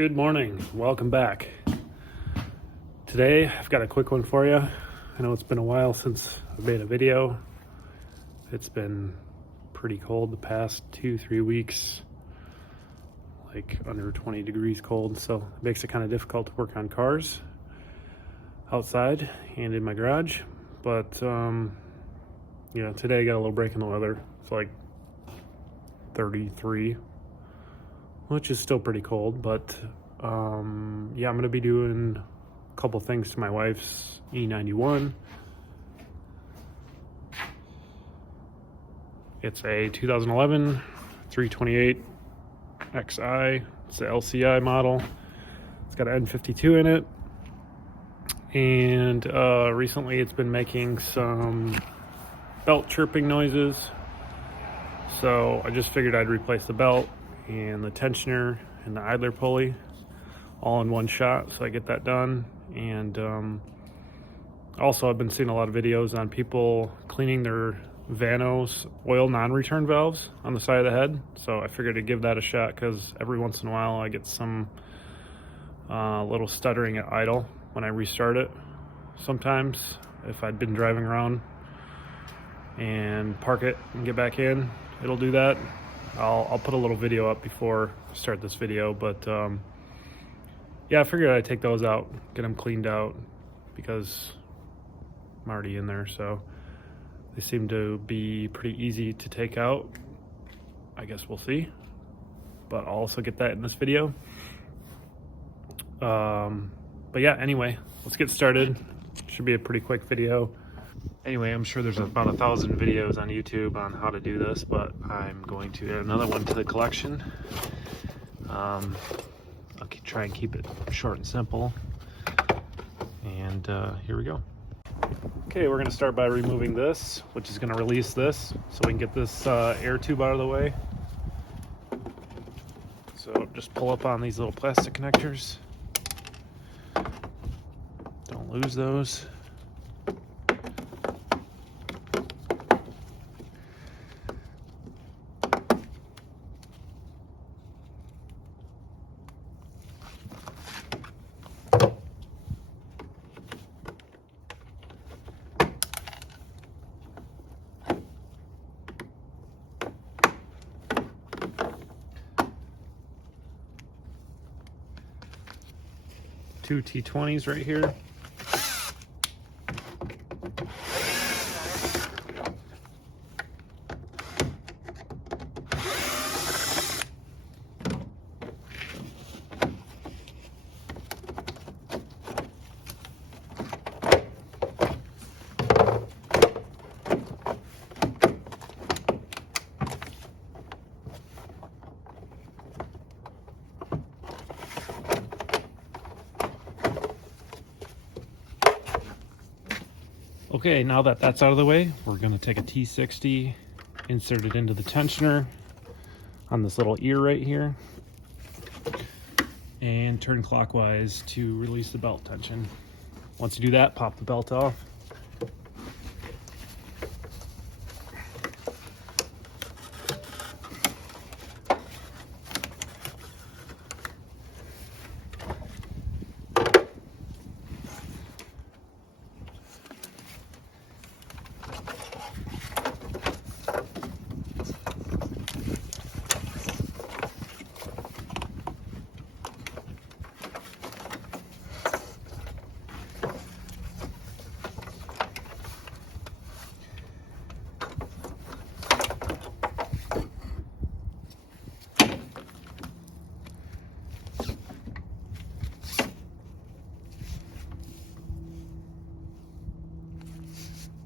Good morning, welcome back. Today I've got a quick one for you. I know it's been a while since I made a video. It's been pretty cold the past 2-3 weeks, like under 20 degrees cold, so it makes it kind of difficult to work on cars outside and in my garage. But yeah, today I got a little break in the weather. It's like 33, which is still pretty cold, but yeah, I'm gonna be doing a couple things to my wife's E91. It's a 2011 328 XI. It's the LCI model. It's got an N52 in it, and recently it's been making some belt chirping noises, so I just figured I'd replace the belt and the tensioner and the idler pulley all in one shot, so I get that done. And also I've been seeing a lot of videos on people cleaning their Vanos oil non-return valves on the side of the head, so I figured I'd give that a shot because every once in a while I get some little stuttering at idle when I restart it. Sometimes if I'd been driving around and park it and get back in, it'll do that. I'll put a little video up before I start this video, but yeah, I figured I'd take those out, get them cleaned out, because I'm already in there, so they seem to be pretty easy to take out. I guess we'll see, but I'll also get that in this video. But yeah, anyway, let's get started. Should be a pretty quick video. Anyway, I'm sure there's about 1,000 videos on YouTube on how to do this, but I'm going to add another one to the collection. I'll try and keep it short and simple. And here we go. Okay, we're gonna start by removing this, which is gonna release this, so we can get this air tube out of the way. So just pull up on these little plastic connectors. Don't lose those. Two T20s right here. Okay, now that that's out of the way, we're going to take a T60, insert it into the tensioner on this little ear right here, and turn clockwise to release the belt tension. Once you do that, pop the belt off.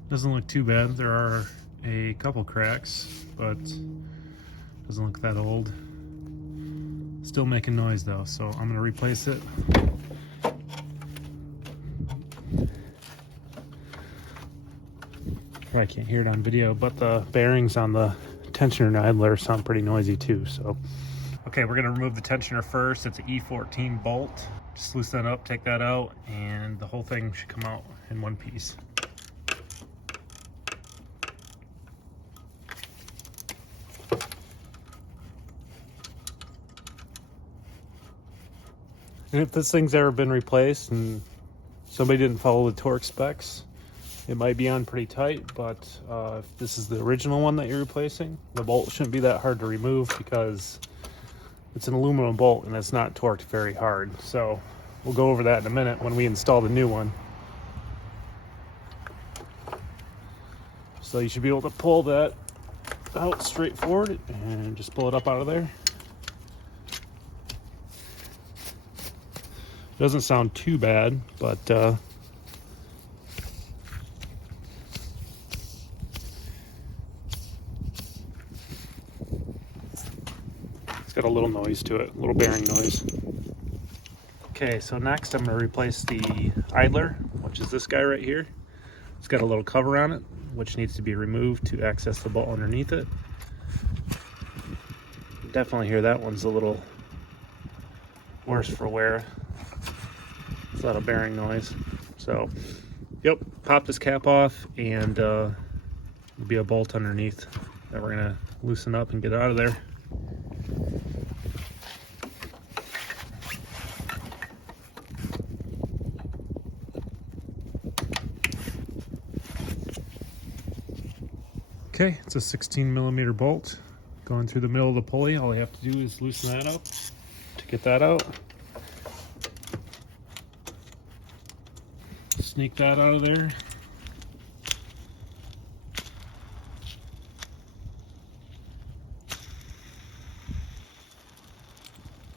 Doesn't look too bad. There are a couple cracks, but doesn't look that old. Still making noise though, so I'm gonna replace it. Probably can't hear it on video, but the bearings on the tensioner and idler sound pretty noisy too, so. Okay, we're gonna remove the tensioner first. It's an E14 bolt. Just loosen that up, take that out, and the whole thing should come out in one piece. And if this thing's ever been replaced and somebody didn't follow the torque specs, it might be on pretty tight, but if this is the original one that you're replacing, the bolt shouldn't be that hard to remove because it's an aluminum bolt and it's not torqued very hard. So we'll go over that in a minute when we install the new one. So you should be able to pull that out straightforward and just pull it up out of there. Doesn't sound too bad, but it's got a little noise to it, a little bearing noise. Okay, so next I'm going to replace the idler, which is this guy right here. It's got a little cover on it, which needs to be removed to access the bolt underneath it. Definitely hear that one's a little worse for wear. It's a lot of bearing noise. So, yep, pop this cap off and there'll be a bolt underneath that we're gonna loosen up and get out of there. Okay, it's a 16mm bolt going through the middle of the pulley. All I have to do is loosen that up to get that out. Sneak that out of there.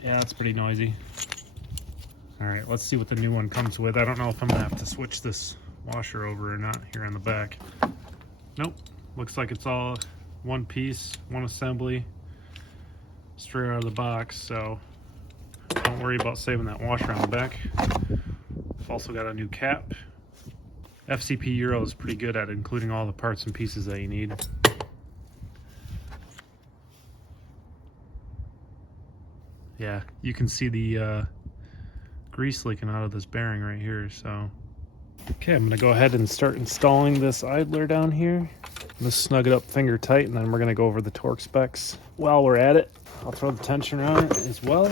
Yeah, it's pretty noisy. All right, let's see what the new one comes with. I don't know if I'm gonna have to switch this washer over or not here on the back. Nope, looks like it's all one piece, one assembly, straight out of the box, so don't worry about saving that washer on the back. I've also got a new cap. FCP Euro is pretty good at including all the parts and pieces that you need. Yeah, you can see the grease leaking out of this bearing right here, so. Okay, I'm gonna go ahead and start installing this idler down here. I'm gonna snug it up finger tight, and then we're gonna go over the torque specs. While we're at it, I'll throw the tensioner on it as well.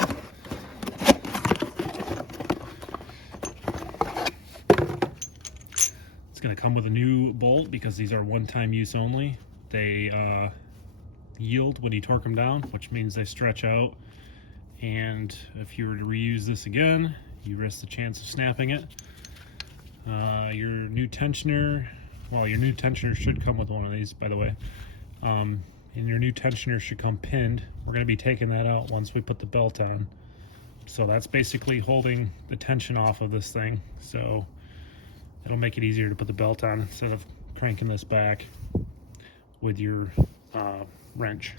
It's gonna come with a new bolt because these are one-time use only. They yield when you torque them down, which means they stretch out. And if you were to reuse this again, you risk the chance of snapping it. Your new tensioner, well, your new tensioner should come with one of these, by the way. And your new tensioner should come pinned. We're going to be taking that out once we put the belt on. So that's basically holding the tension off of this thing. So it'll make it easier to put the belt on instead of cranking this back with your wrench.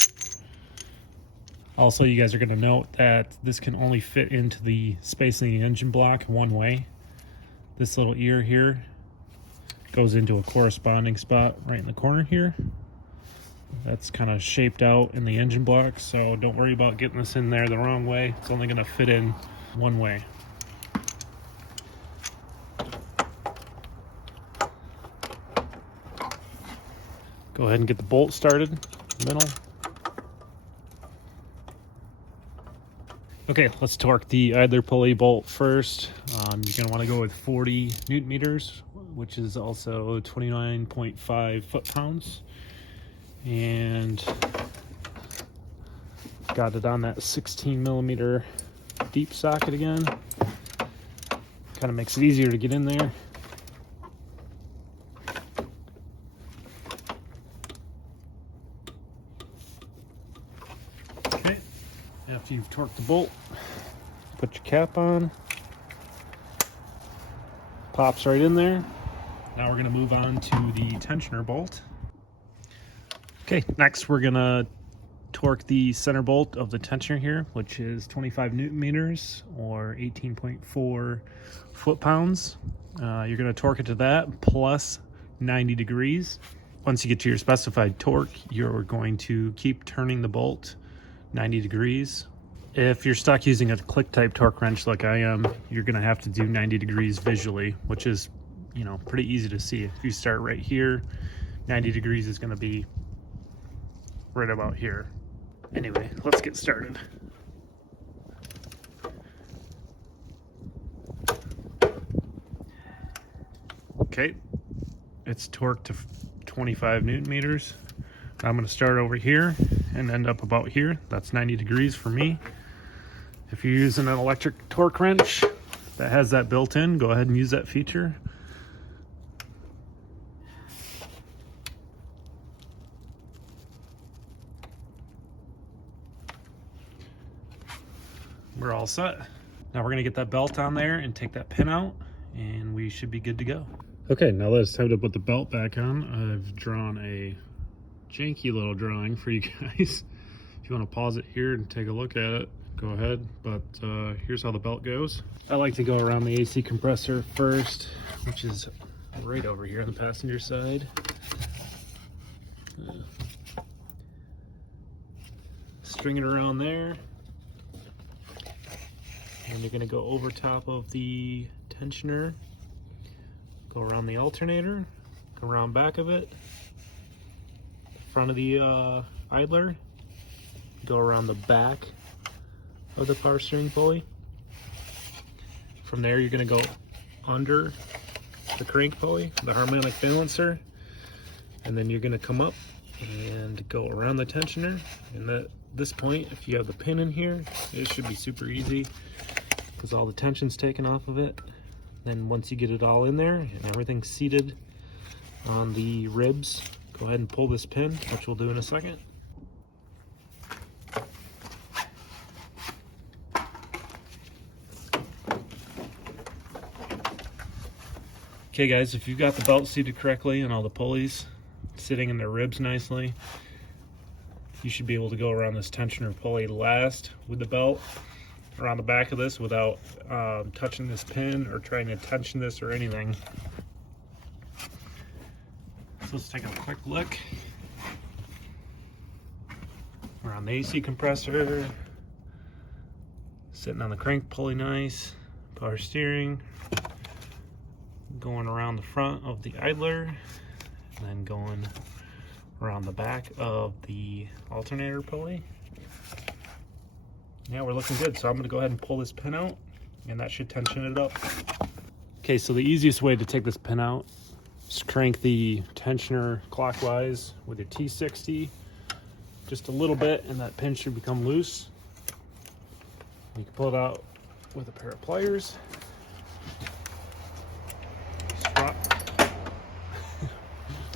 Also, you guys are going to note that this can only fit into the space in the engine block one way. This little ear here goes into a corresponding spot right in the corner here. That's kind of shaped out in the engine block, so don't worry about getting this in there the wrong way. It's only going to fit in one way. Go ahead and get the bolt started in the middle. Okay, let's torque the idler pulley bolt first. You're going to want to go with 40 Newton meters, which is also 29.5 foot-pounds. And got it on that 16mm deep socket again. Kind of makes it easier to get in there. Okay, after you've torqued the bolt, put your cap on. Pops right in there. Now we're going to move on to the tensioner bolt. Okay, next we're going to torque the center bolt of the tensioner here, which is 25 Newton meters or 18.4 foot-pounds. You're going to torque it to that plus 90 degrees. Once you get to your specified torque, you're going to keep turning the bolt 90 degrees. If you're stuck using a click type torque wrench like I am, you're going to have to do 90 degrees visually, which is, you know, pretty easy to see. If you start right here, 90 degrees is going to be right about here. Anyway, let's get started. Okay, it's torqued to 25 Newton meters. I'm going to start over here and end up about here. That's 90 degrees for me. If you're using an electric torque wrench that has that built in, go ahead and use that feature. We're all set. Now we're gonna get that belt on there and take that pin out, and we should be good to go. Okay, now that it's time to put the belt back on, I've drawn a janky little drawing for you guys. If you want to pause it here and take a look at it, go ahead. But here's how the belt goes. I like to go around the AC compressor first, which is right over here on the passenger side. String it around there. And you're going to go over top of the tensioner, go around the alternator, go around back of it, front of the idler, go around the back of the power steering pulley. From there you're going to go under the crank pulley, the harmonic balancer, and then you're going to come up and go around the tensioner. And at this point, if you have the pin in here, it should be super easy because all the tension's taken off of it. Then once you get it all in there and everything's seated on the ribs, go ahead and pull this pin, which we'll do in a second. Okay guys, if you've got the belt seated correctly and all the pulleys sitting in their ribs nicely, you should be able to go around this tensioner pulley last with the belt around the back of this without touching this pin or trying to tension this or anything. So let's take a quick look around the AC compressor, sitting on the crank pulley nice, power steering, going around the front of the idler, and then going around the back of the alternator pulley. Yeah, we're looking good. So I'm gonna go ahead and pull this pin out, and that should tension it up. Okay, so the easiest way to take this pin out is crank the tensioner clockwise with your T60 just a little bit, and that pin should become loose. You can pull it out with a pair of pliers.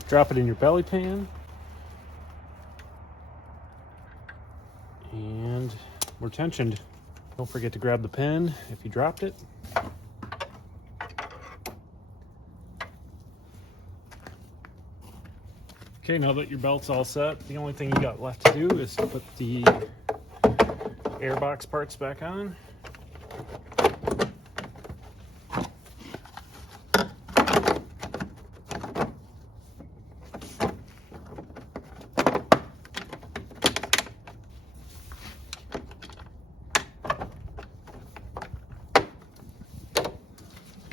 Drop it in your belly pan, and we're tensioned. Don't forget to grab the pin if you dropped it. Okay, now that your belt's all set, the only thing you got left to do is to put the airbox parts back on.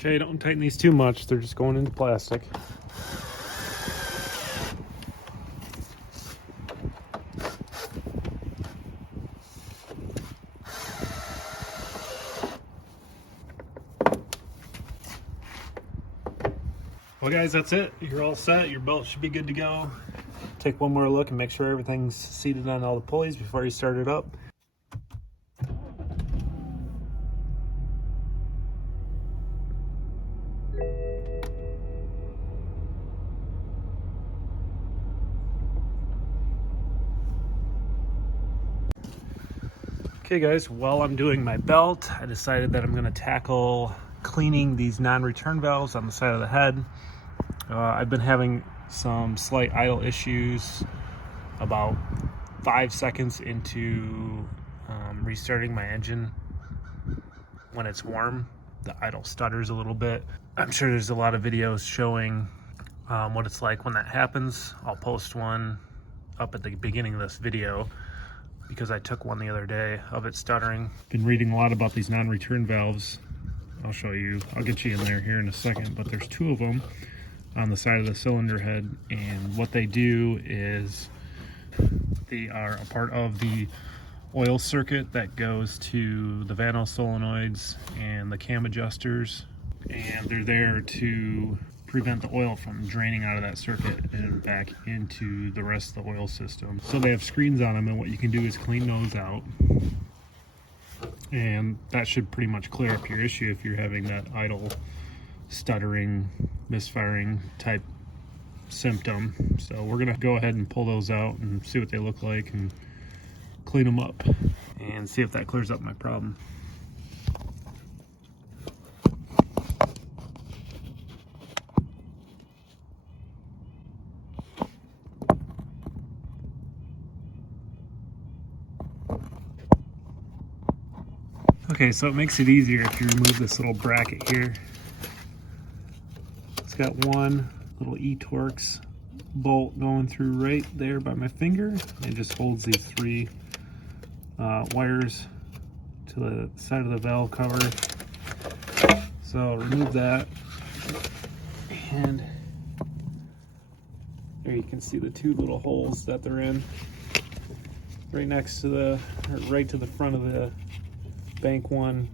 Okay, don't tighten these too much, they're just going into plastic. Well guys, that's it. You're all set. Your belt should be good to go. Take one more look and make sure everything's seated on all the pulleys before you start it up. Okay guys, while I'm doing my belt, I decided that I'm going to tackle cleaning these non-return valves on the side of the head. I've been having some slight idle issues about 5 seconds into restarting my engine. When it's warm, the idle stutters a little bit. I'm sure there's a lot of videos showing what it's like when that happens. I'll post one up at the beginning of this video, because I took one the other day of it stuttering. Been reading a lot about these non-return valves. I'll show you, I'll get you in there here in a second, but there's 2 of them on the side of the cylinder head, and what they do is they are a part of the oil circuit that goes to the Vanos solenoids and the cam adjusters, and they're there to prevent the oil from draining out of that circuit and back into the rest of the oil system. So they have screens on them, and what you can do is clean those out, and that should pretty much clear up your issue if you're having that idle, stuttering, misfiring type symptom. So we're gonna go ahead and pull those out and see what they look like and clean them up and see if that clears up my problem. Okay, so it makes it easier if you remove this little bracket here. It's got one little E-Torx bolt going through right there by my finger. It just holds these three wires to the side of the valve cover. So I'll remove that, and there you can see the two little holes that they're in, right next to the, or right to the front of the bank one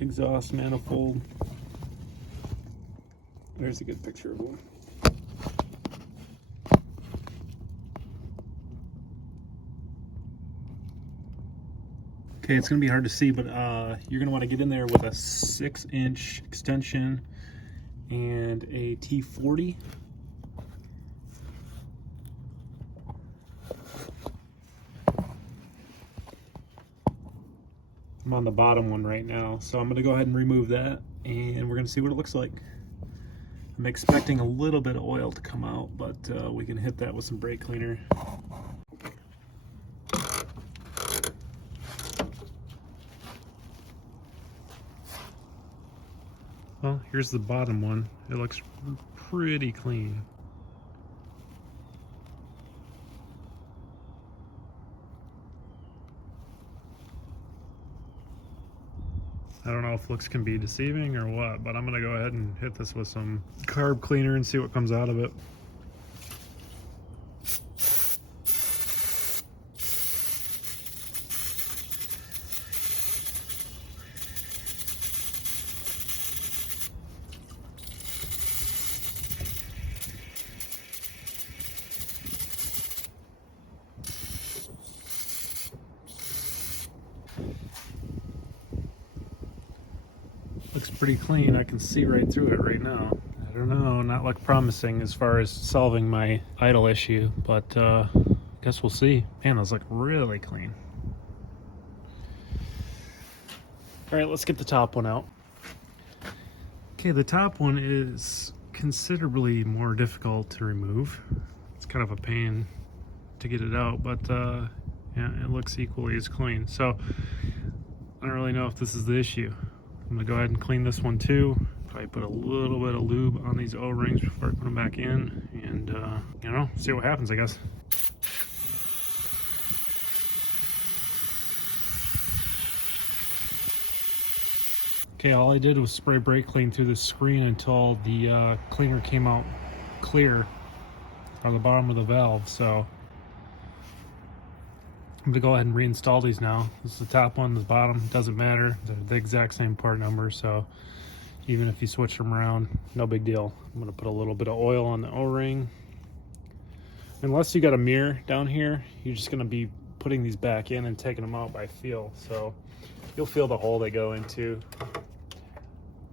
exhaust manifold. There's a good picture of one. Okay, it's gonna be hard to see, but you're gonna want to get in there with a 6-inch extension and a T40. I'm on the bottom one right now, so I'm gonna go ahead and remove that, and we're gonna see what it looks like. I'm expecting a little bit of oil to come out, but we can hit that with some brake cleaner. Well, here's the bottom one. It looks pretty clean. I don't know if looks can be deceiving or what, but I'm gonna go ahead and hit this with some carb cleaner and see what comes out of it. Looks pretty clean. I can see right through it right now. I don't know, not look promising as far as solving my idle issue, but guess we'll see. Man, those look really clean. All right, let's get the top one out. Okay, the top one is considerably more difficult to remove. It's kind of a pain to get it out, but yeah, it looks equally as clean. So I don't really know if this is the issue. I'm gonna go ahead and clean this one too. Probably put a little bit of lube on these O-rings before I put them back in, and you know, see what happens, I guess. Okay, all I did was spray brake clean through the screen until the cleaner came out clear on the bottom of the valve. So I'm gonna go ahead and reinstall these now. This is the top one, the bottom, doesn't matter. They're the exact same part number, so even if you switch them around, no big deal. I'm gonna put a little bit of oil on the O-ring. Unless you got a mirror down here, you're just gonna be putting these back in and taking them out by feel. So you'll feel the hole they go into.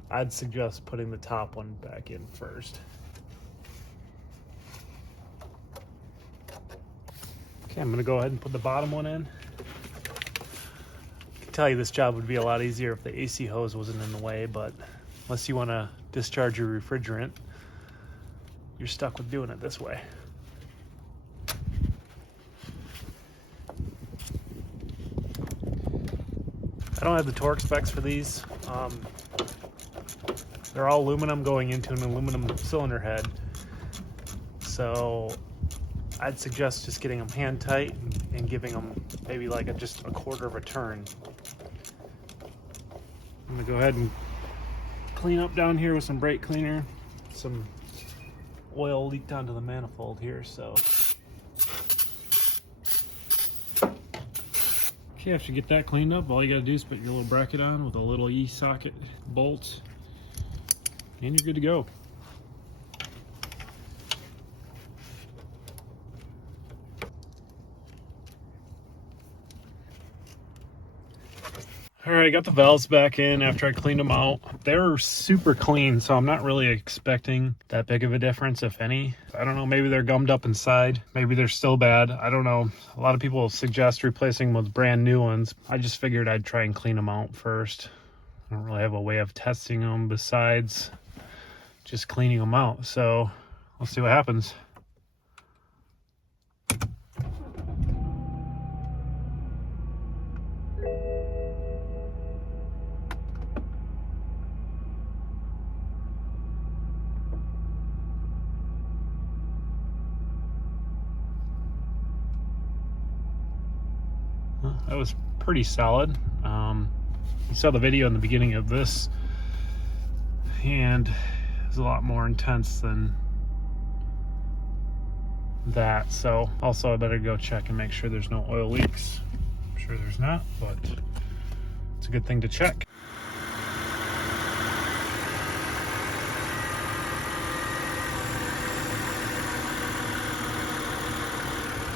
I'd suggest putting the top one back in first. Okay, I'm gonna go ahead and put the bottom one in. I can tell you this job would be a lot easier if the AC hose wasn't in the way, but unless you wanna discharge your refrigerant, you're stuck with doing it this way. I don't have the torque specs for these. They're all aluminum going into an aluminum cylinder head. So I'd suggest just getting them hand tight and giving them maybe like just a quarter of a turn. I'm gonna go ahead and clean up down here with some brake cleaner. Some oil leaked onto the manifold here, so. Okay, after you get that cleaned up, all you gotta do is put your little bracket on with a little E-socket bolt, and you're good to go. All right, I got the valves back in after I cleaned them out. They're super clean, so I'm not really expecting that big of a difference, if any. I don't know, maybe they're gummed up inside. Maybe they're still bad. I don't know. A lot of people suggest replacing them with brand new ones. I just figured I'd try and clean them out first. I don't really have a way of testing them besides just cleaning them out. So we'll see what happens. That was pretty solid. You saw the video in the beginning of this, and it was a lot more intense than that. So also I better go check and make sure there's no oil leaks. I'm sure there's not, but it's a good thing to check.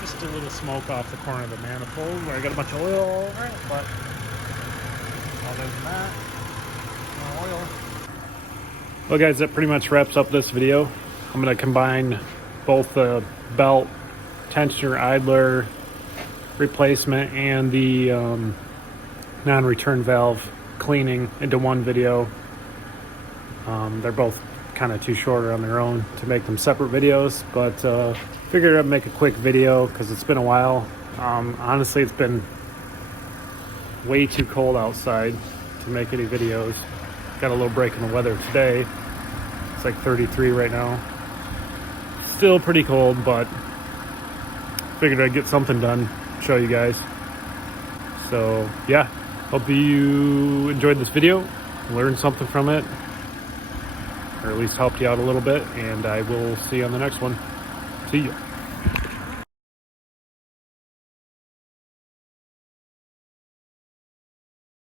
Just a little smoke off the corner of the manifold where I got a bunch of oil all over it, but other than that, no oil. Well guys, that pretty much wraps up this video. I'm going to combine both the belt, tensioner, idler replacement, and the non-return valve cleaning into one video. They're both kind of too short on their own to make them separate videos, but figured I'd make a quick video because it's been a while. Honestly, it's been way too cold outside to make any videos. Got a little break in the weather today. It's like 33 right now. Still pretty cold, but figured I'd get something done, show you guys. So yeah, hope you enjoyed this video, learned something from it, or at least helped you out a little bit, and I will see you on the next one. See ya.